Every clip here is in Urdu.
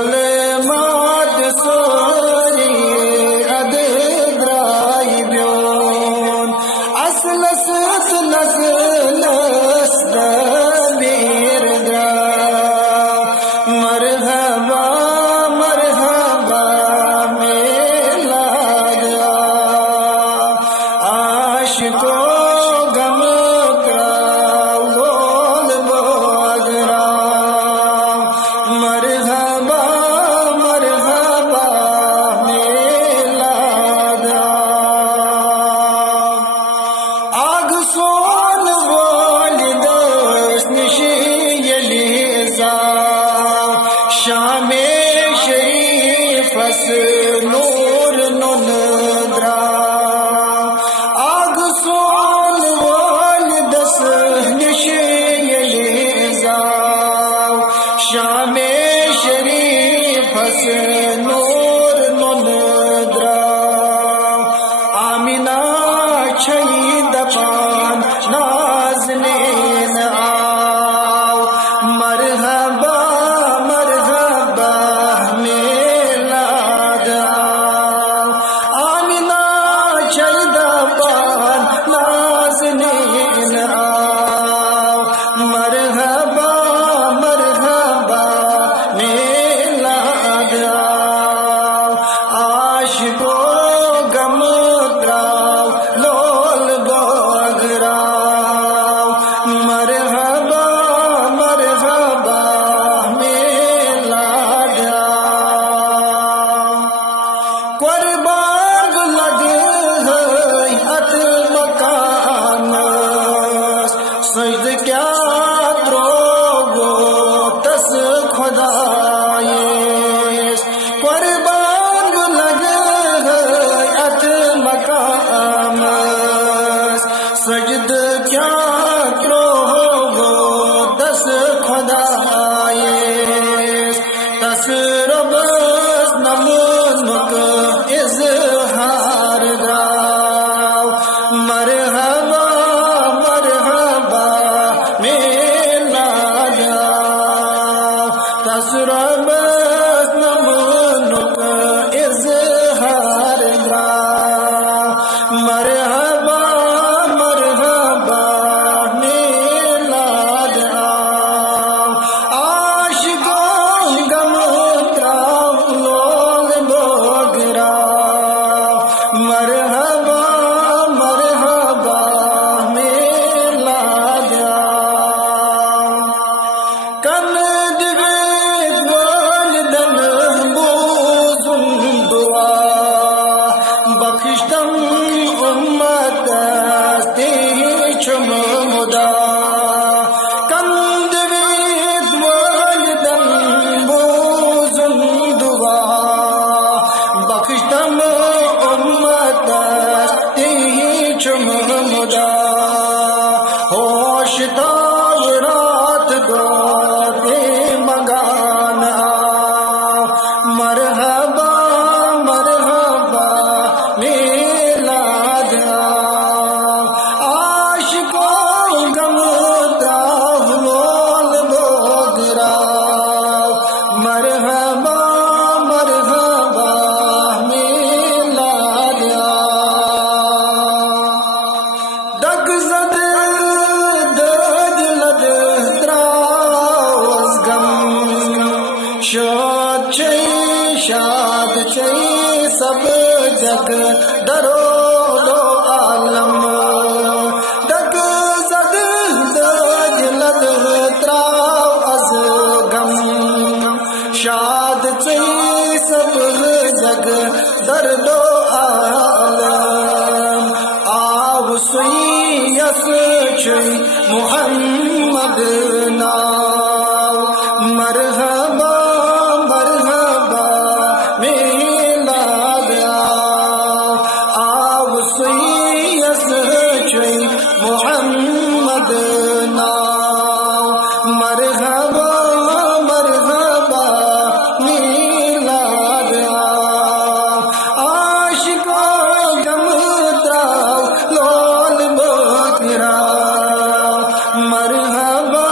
ظلمات سوری ادبرائی بیون اصل ست نسل استبیر درا مرحبا مرحبا میلاد عاشقو غم کراو بول بودرا مرحبا مرحبا میلاد آگ سون والدست نشی یلیزا شام شریف اس نور نندرا آگ سون والدست نشی یلیزا شام شریف اس نور نندرا آمینہ چھئی دپان نازنین آو مرحبا مرحبا میلاد آمینہ چھئی دپان نازنین آو مرحبا مرحبا میلاد عاشقو غم تراو لول بغراو مرحبا مرحبا میلاد قربان لگے ات مکان سجد کیا درو تس خدایس قربان لگے ات مقام سجد کیا کرو دس خدایس تس ربس نمونک اظہار داو مرحبا مرحبا میلاد تس ربس نمونک اظہار داو مرحبا مرحبا میلاد عاشقو غم تراو لول بغراو مرحبا مرحبا میلاد کن دوید والدن بوزن دعا بخشتم امت دستی چم مدا کن دوید والدن بوزن دعا بخشتم امت دستی چم مدا ہوش رات گوتے مگان مرحبا مرحبا میلاد عاشقو غم تراو لول بغراو مرحبا مرحبا میلاد دگ زد دل تراو از غم شاد چی سب جگ درو دو عالم دگ زد دل تراو از غم شاد چی سب جگ در دو عالم آو سویس چی محمد ناو مرحبا مرحبا میلاد آو سویس چی محمد ناو مرحبا مرحبا میلاد عاشقو غم تراو لول بغراو مرحبا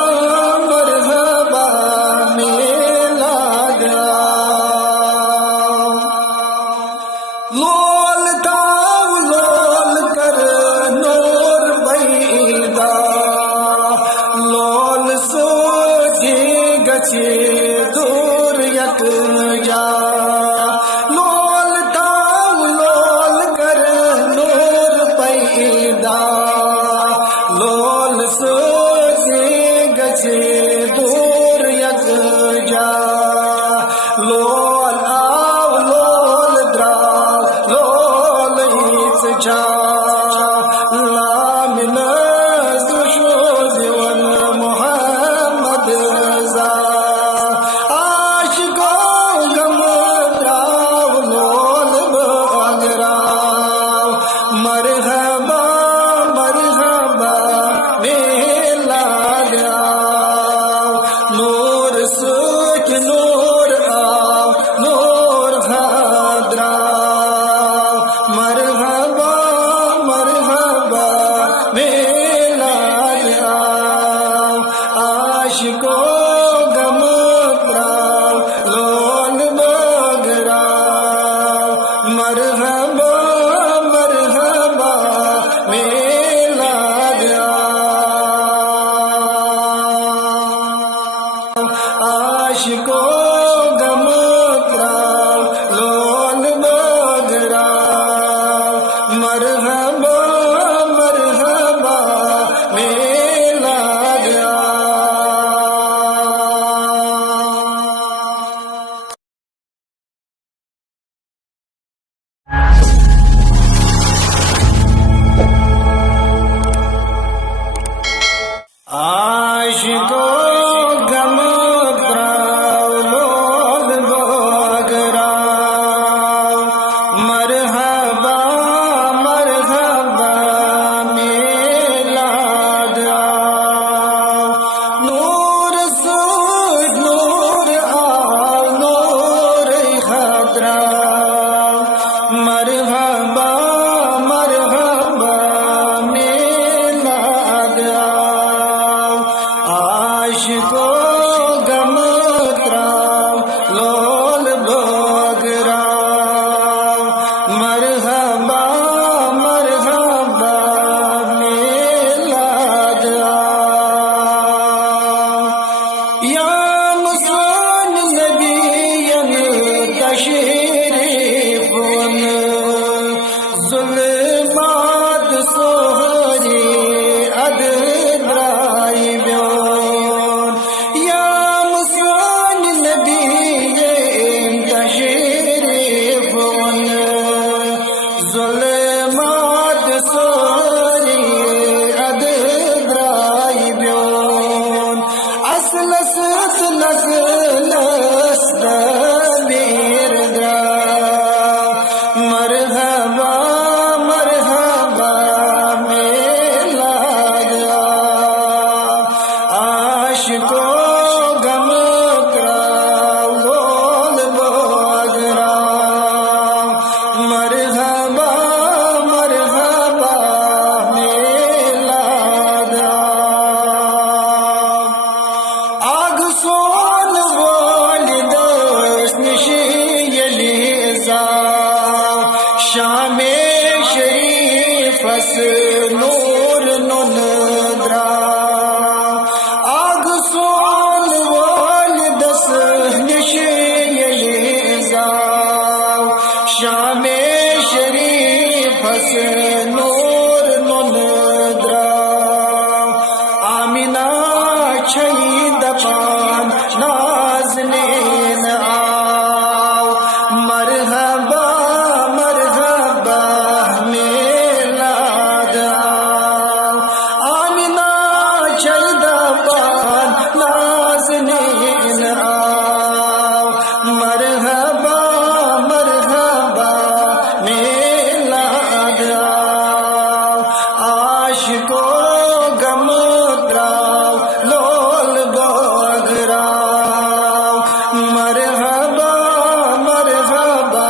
زاو شام شریف اس نور نون دراو آگ سون والدس نشی زاو شام شریف اس نور نون دراو آمینہ چھئی دپان نازنین آو مرحبا مرحبا میلاد آو آمینہ چھئی دپان نازنین آو مرحبا مرحبا میلاد آو عاشقو غم دراو لول بغراو مرحبا مرحبا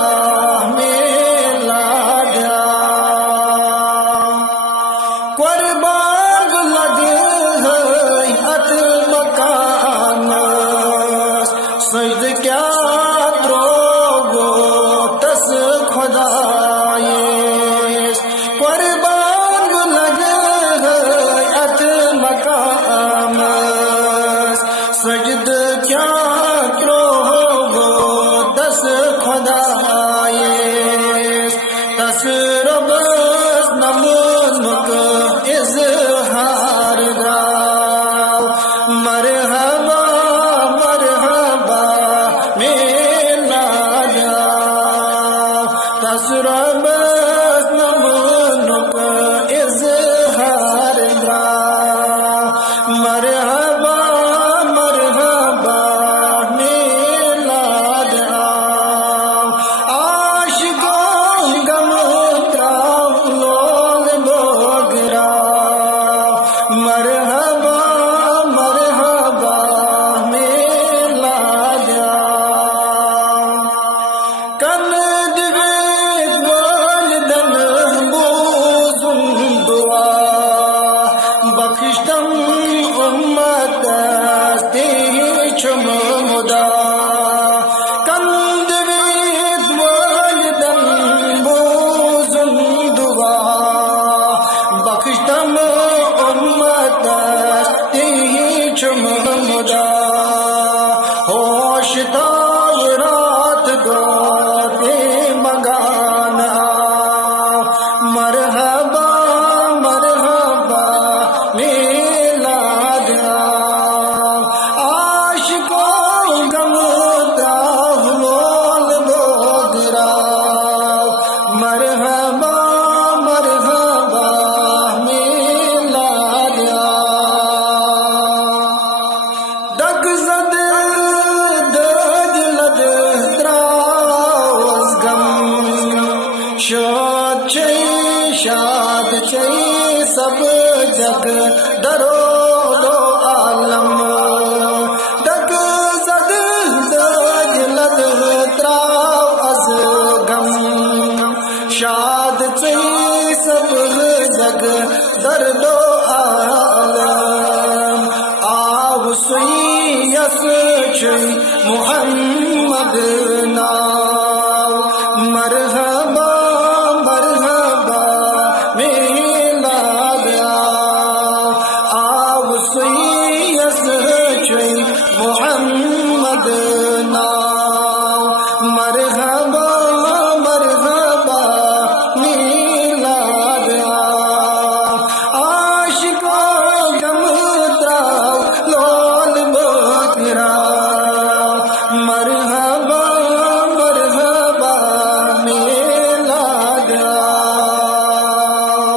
میلاد آو قربان لگ ہے ات مکان سجد کیا تروگو تس خدایس قربان لگ ہے ات مکان سجد کیا تروگو تس خدایس تس ربس نمونک اظہار دراو مرحبا مرحبا میلاد آو تس ربس نمونک اظہار دراو مرحبا مرحبا میلاد آو عاشقو غم دراو لول بغراو مرحبا مرحبا میلاد آو کند وید والدن بوزن دعا بخشتم امت دستی چم مدا کند وید والدن بوزن دعا بخشتم امت دستی چم مدا ہوش رات گوتے مگان آو مرحبا مرحبا میلاد آو عاشقو غم دراو لول بغراو مرحبا مرحبا میلاد آو دگ زد دل دراو از غم شاد چی سب جگ درو دو عالم دگ زد دل دراو از غم شاد چی سب جگ در دو عالم آو سوی یس چی محمد ناو مرحبا مرحبا میلاد آو آو سوی یس چی محمد ناو مرحبا مرحبا میلاد آو عاشقو غم دراو لول بغراو مرحبا مرحبا میلاد آو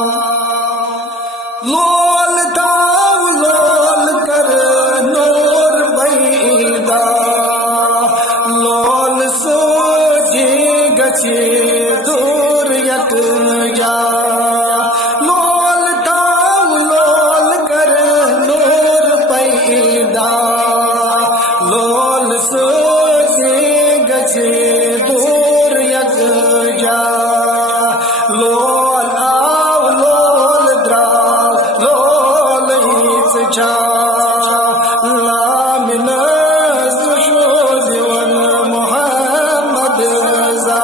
لول تاو لول کر نور بیدا لول سوجی گچے دور یک جا لول تاو لول کر نور پیدا لول سوجی گچے دور یک جا لول آو لول دراو لول ایت جا لامن شو دیون محمد زا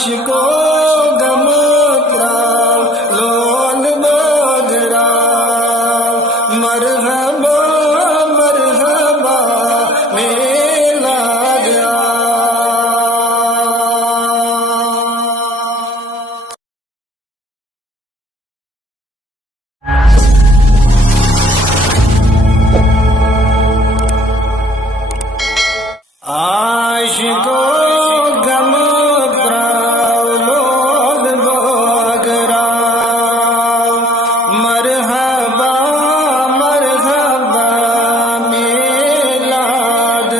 عاشقو غم تراو لول بغراو مرحبا مرحبا میلاد عاشقو غم تراو لول بغراو مرحبا مرحبا میلاد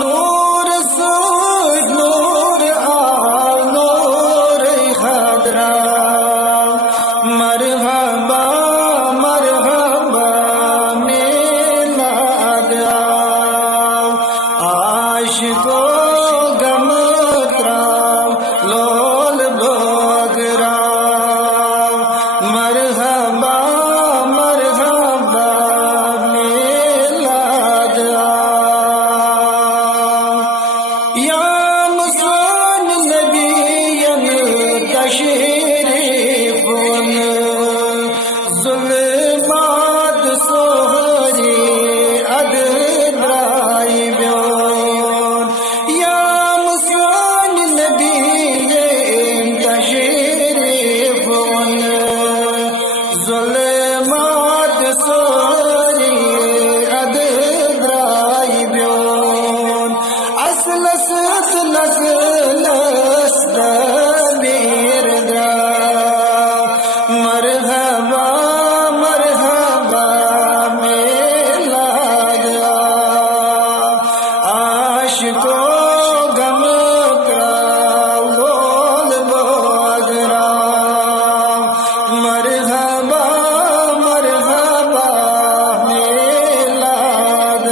نور سوز نور آل نور خضرا مرحبا مرحبا میلاد عاشقو غم تراو لول بغراو مرحبا مرحبا میلاد یا مسلم نبیین تشریف ظلمات سوہری ادرائی بیون یا مسلم نبیین تشریف ظلمات سوہری ادرائی بیون اصل ست نسل است بیردرا مرحبا مرحبا میلاد عاشقو غم تراو لول بغراو مرحبا مرحبا میلاد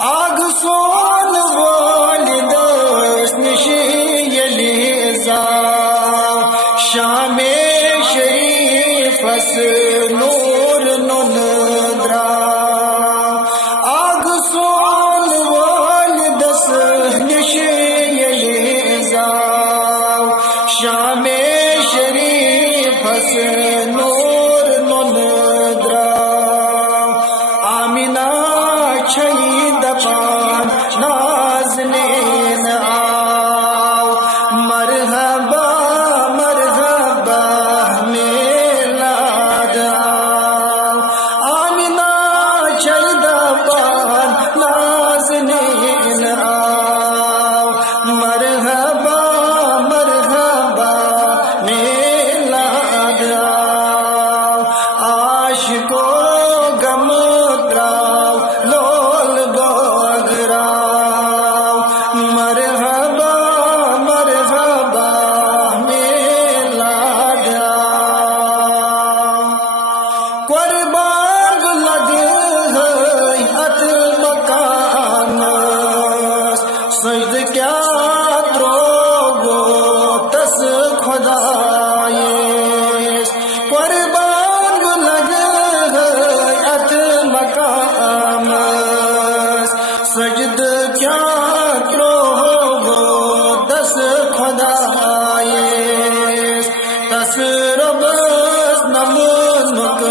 آگ سون والدست نشی یلیزا شام شریف اس نور نندرا آگ سون والدست نشی یلیزا شام شریف اس نور نندرا آمینہ چھئی دپان نازنین آو مرحبا مرحبا میلاد آمینہ چھئی دپان نازنین آو مرحبا مرحبا میلاد عاشقو غم تراو لول بغراو مرحبا مرحبا میلاد قربان لگ ات مکان سجد کیا دروگو تس خدایس قربان لگ ات مکان سجد کیا دروگو تس خدایس تس ربس نمونک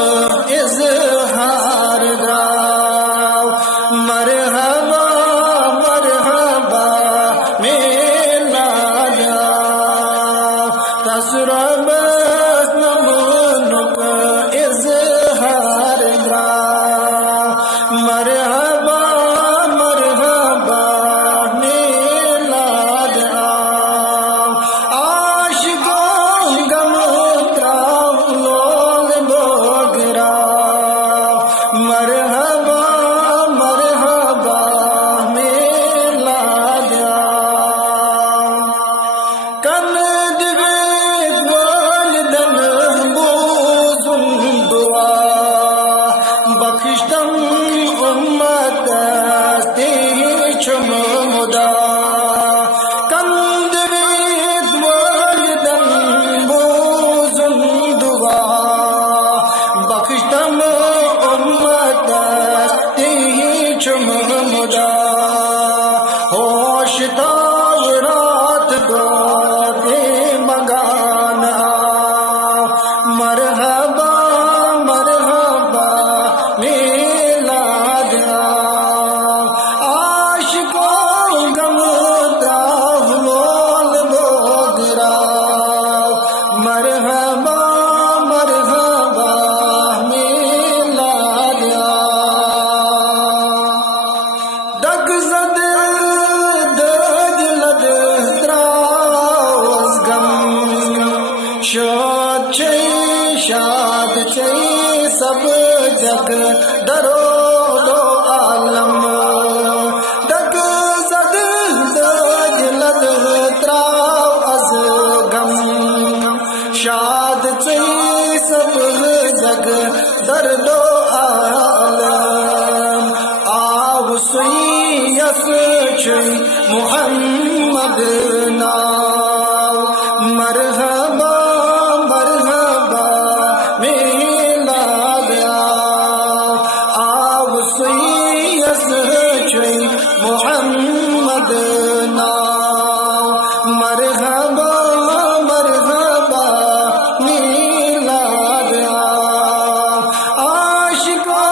اظہار دراو مرحبا مرحبا میلاد تس ربس نمونک اظہار دراو مرحبا مرحبا میلاد عاشقو غم تراو لول بغراو مرحبا مرحبا میلاد کم دوید والدن بوزن دعا بخشتم امت استی چم مدا کم دوید والدن بوزن دعا بخشتم امت استی چم مدا ہو دک زد دد لد تراوز غم شاد چی سب جگ درو دو عالم دک زد دد لد تراوز غم شاد چی سب جگ در دو عالم آو سوی یس چی محمد ناو مرحبا مرحبا میلاد آو سوی یس چی محمد ناو مرحبا مرحبا میلاد عاشقا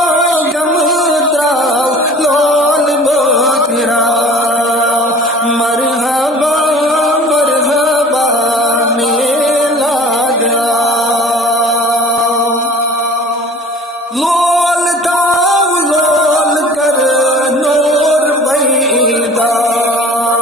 غم تراو لول بکرا مرحبا مرحبا میلاد لول تاو لول کر نور بیدار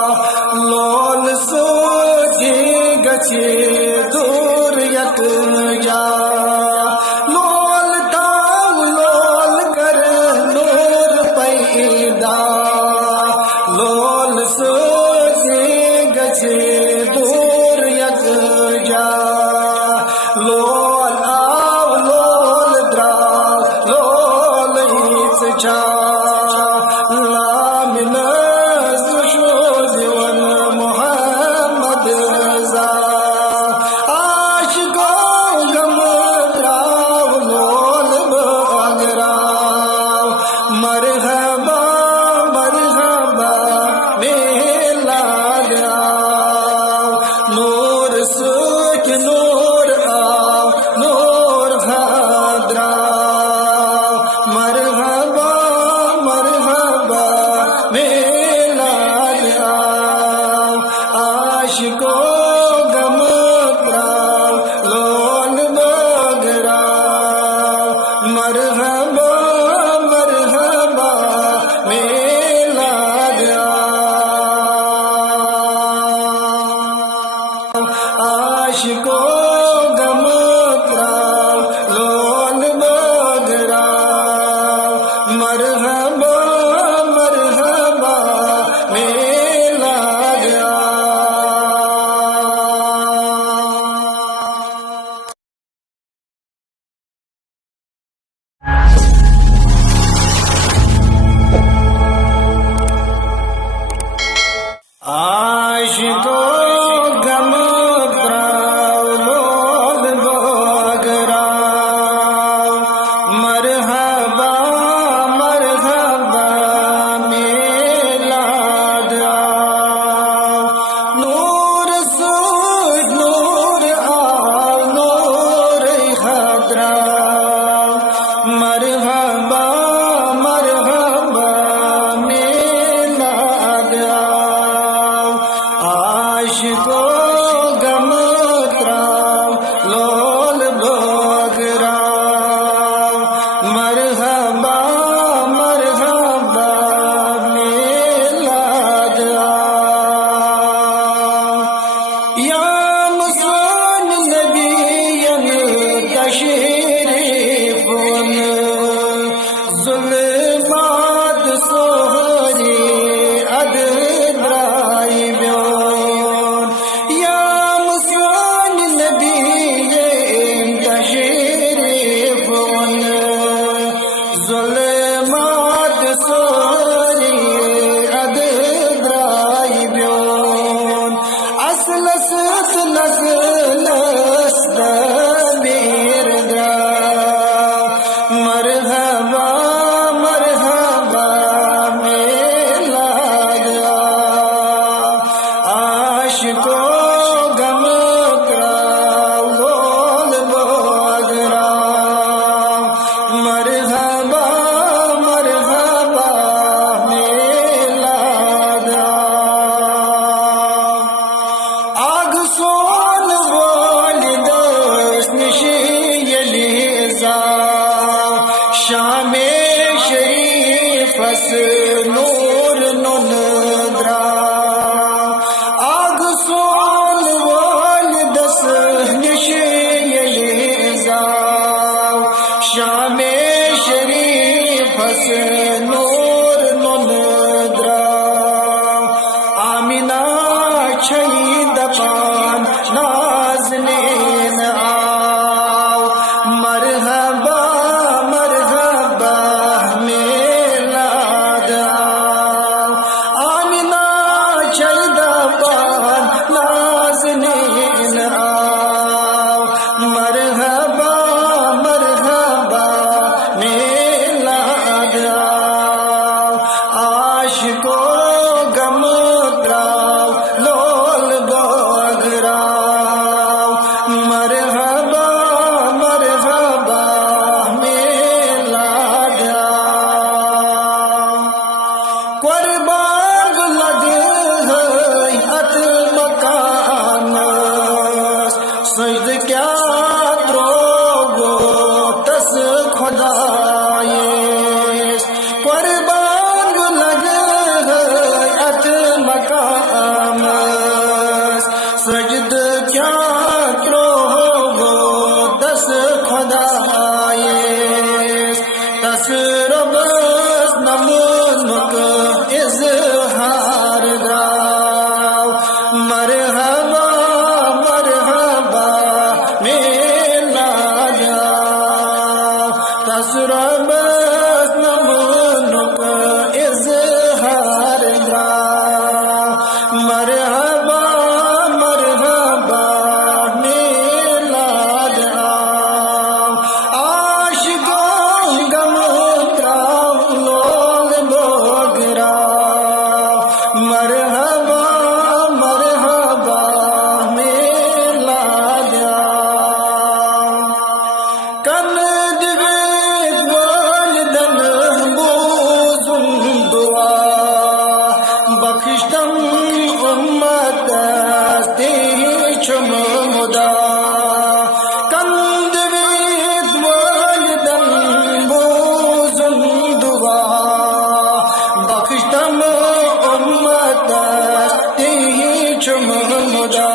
محمدا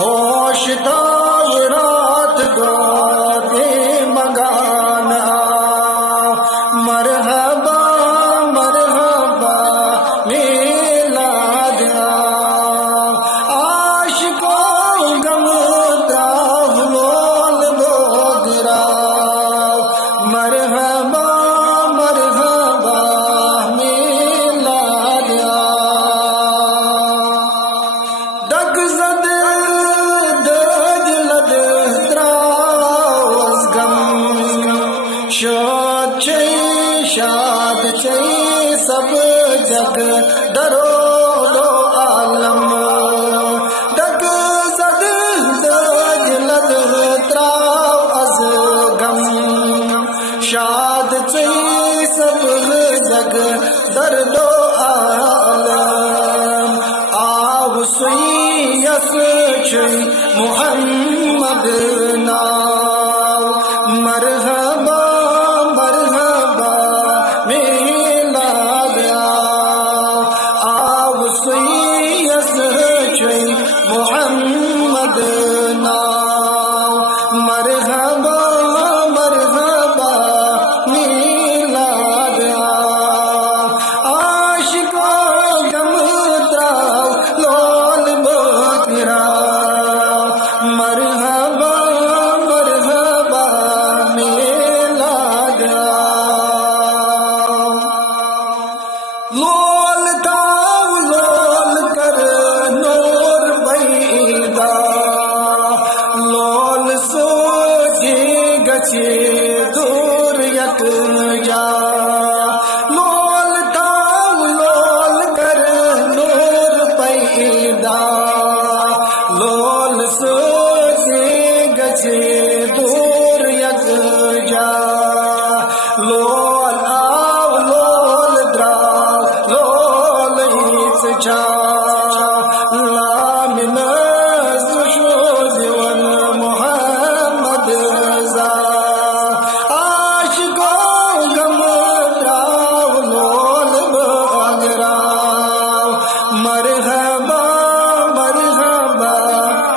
ہوش تاب رات گاتے مگانا مرحبا مرحبا میلاد عاشقوں غم تراو لول بوگرا مرحبا مرحبا میلاد دگ زد دد لد تراوز غم شاد چی سب جگ درو دو عالم دگ زد دد لد تراوز غم شاد چی سب جگ در دو عالم آو سویس چی محمد ناو مرحبا مرحبا میلاد آو سویس چی محمد ناو مرحبا مرحبا میلاد عاشقوں غم تراو لول بکرا مرحبا مرحبا میلاد لول تاو لول کر نور بیدا لول سوجے گچے دور یک جا لول تاو لول کر نور پیدا لول سوجے گچے دور یک جا لول آو لول دراو لول ایت چا لامن زشوز ون محمد زا عاشقوں غم تراو لول بغرا مرحبا مرحبا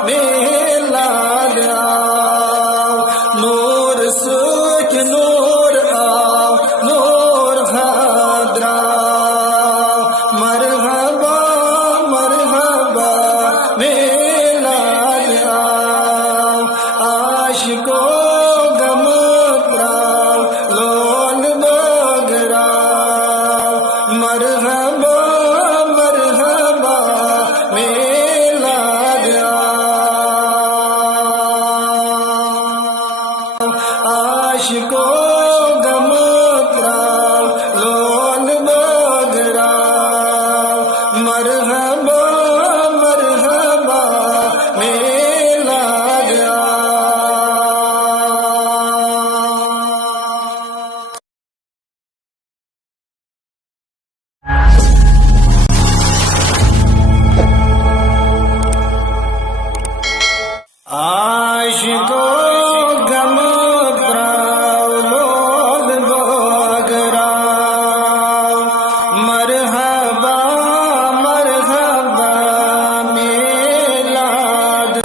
میلاد نور سوچ نور آو نور حضرا مرحبا مرحبا میلاد عاشقوں غم تراو لول بغرا مرحبا مرحبا میلاد عاشقوں غم تراو لول بغرا مرحبا مرحبا میلاد عاشقوں غم تراو لول بغرا مرحبا مرحبا میلاد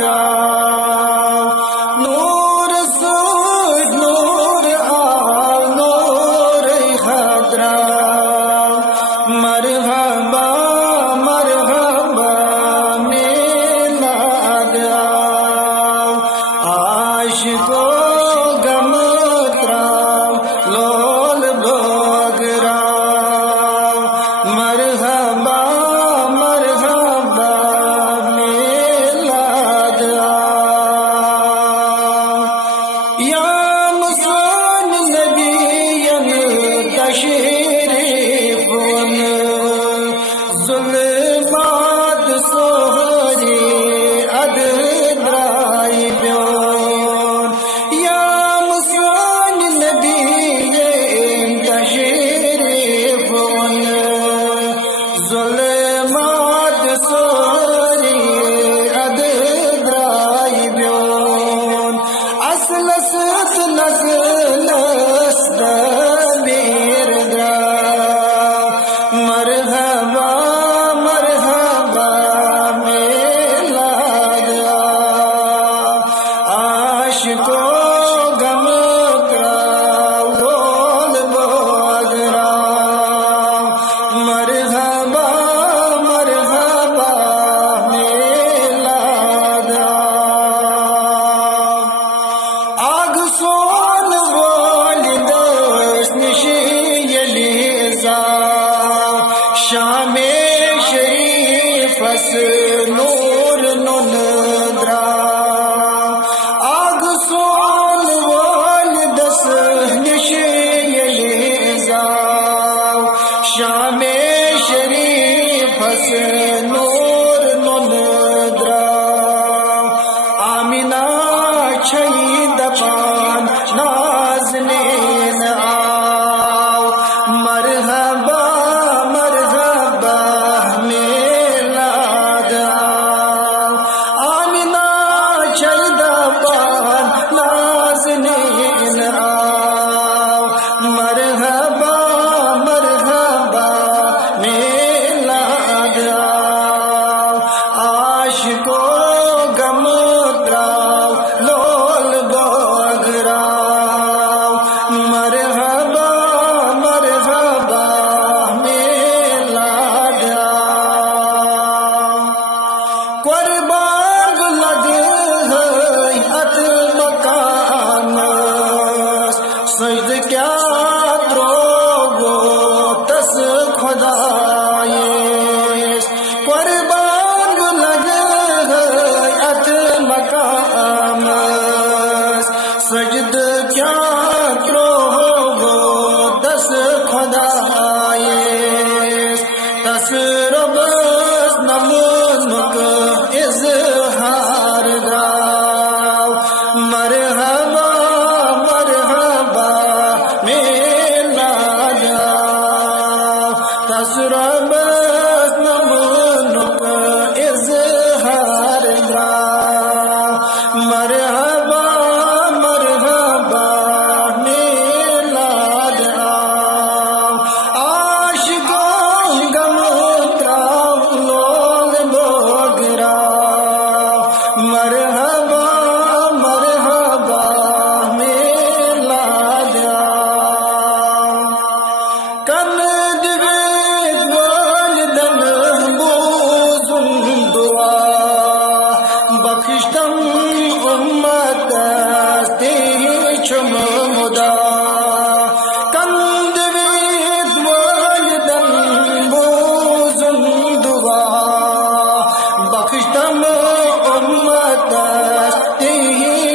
نور سوج نور آو نور حضرا مرحبا مرحبا میلاد عاشقوں غم تراو لول بغرا مرحبا مرحبا میلاد یا مسلم نبیین تشریف ظلمات سوہری ادرائی بیون یا مسلم نبیین تشریف ظلمات سوہری ادرائی بیون اصل ست نسل است بیردرا مرحبا مرحبا شام شریف اس نور نندرا آگ سون والدس نشیزا شام شریف اس نور نندرا آمینہ چھئی دپان نازنین آو مرحبا مرحبا میلاد آو آمینہ چھئی دپان نازنین آو مرحبا مرحبا میلاد آو عاشقو غم تراو لول بغراو مرحبا مرحبا میلاد آو قربان لگ ہے ات مقام سجد کیا درو تس خدایس قربان لگ ہے ات مقام سجد کیا درو تس خدایس تس ربس نمونک اظہار دراو مرحبا مرحبا میلاد آو تس ربس نمونک اظہار دراو مرحبا مرحبا میلاد آو عاشقو غم تراو لول بغراو مرحبا مرحبا میلاد آو کند وید والدن بوزن دعا بخشتم امت دستی چم مدا کند وید والدن بوزن دعا بخشتم امت دستی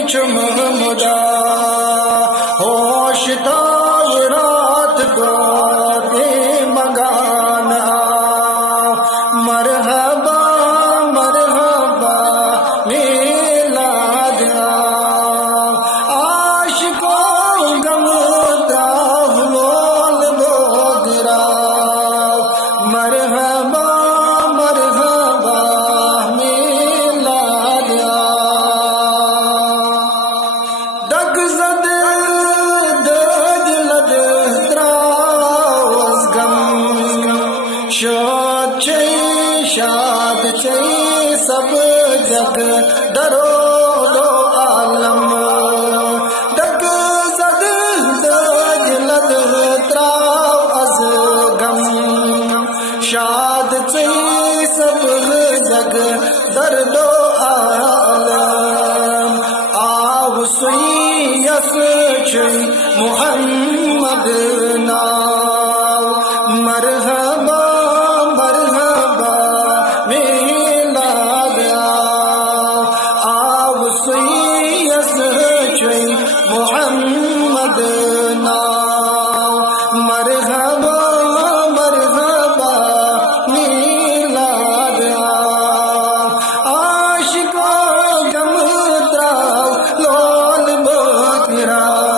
چم مدا ہوش رات کو دے مگان آو مرحبا مرحبا میلاد آو عاشقو غم تراو لول بغراو مرحبا مرحبا میلاد آو دگ زد دلد تراو از غم شاد چی سب جگ درو دو عالم دگ زد دلد تراو از غم شاد چی سب جگ در دو عالم آو سوی یس چی محمد ناو مرحبا مرحبا میلاد آو آو سوی یس چی محمد ناو مرحبا مرحبا میلاد آو عاشقو غم تراو لول بغراو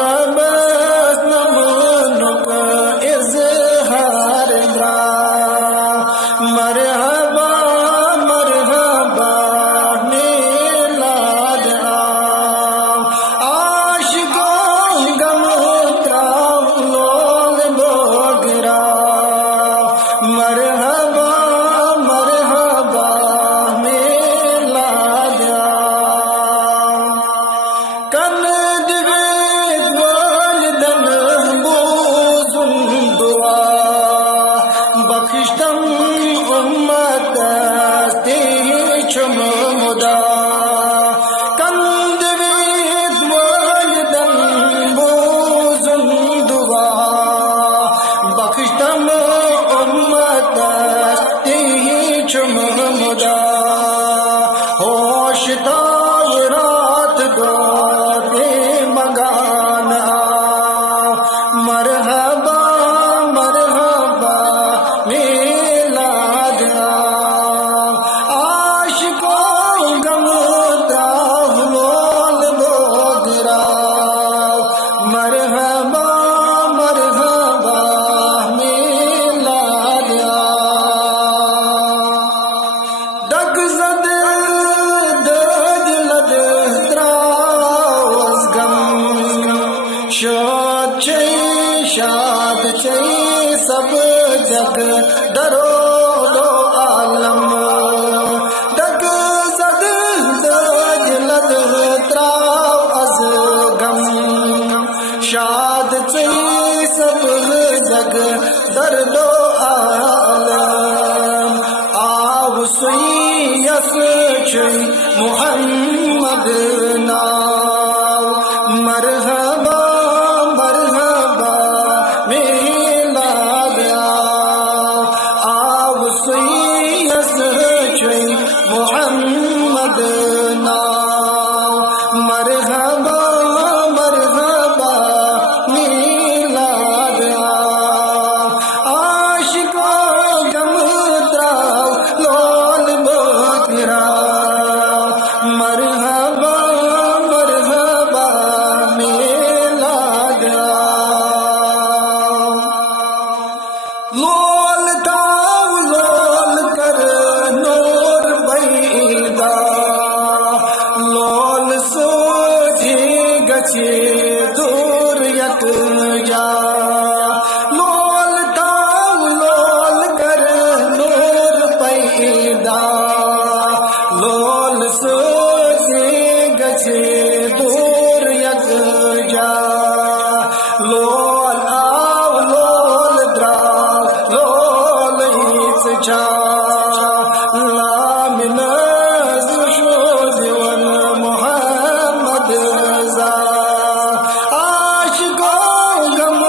ربس نمونک اظہار برا مرحبا مرحبا میلاد آم عاشقوں غم تراو لول بوگرا مرحبا مرحبا میلاد آم کند بیت والدن بوزن دعا بخشتم امت دستی چم مدا کند بیت والدن بوزن دعا بخشتم امت دستی چم مدا ہوش رات گوتے مگانا مرحبا مرحبا میلاد آم عاشقوں غم تراو لول بوگرا مرحبا مرحبا میلاد آم دگ زد دد لد تراو از غم شاد چی سب جگ درو دو عالم دگ زد دد لد تراو از غم شاد چی سب جگ در دو عالم آو سوی یس چی محمد ناو مرحبا مرحبا میلاد آم آو سوی یس چی محمد ناو مرحبا مرحبا میلاد آم عاشقوں غم تراو لول بوگرا مرحبا مرحبا میلاد آم لول تاو لول کر نور بیدا لول سوجے گچے دور یک جا لول تاو لول کر نور پیدا لول سوجے گچے دور یک جا لول آو لول دراو لول ایت جا لام نزل شوز ون محمد زا عاشقوں غم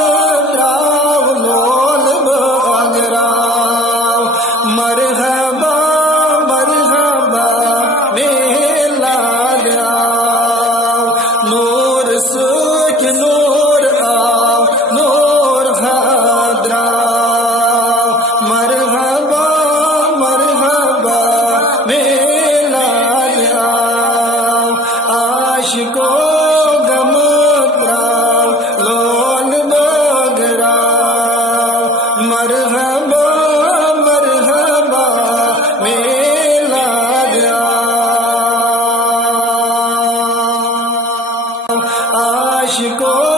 تراو لول بوگرا مرحبا مرحبا میلاد آم نور سوچ نور آو نور حضرا مرحبا مرحبا میلاد آم عاشقوں غم تراو لول بوگرا مرحبا مرحبا میلاد آم عاشقوں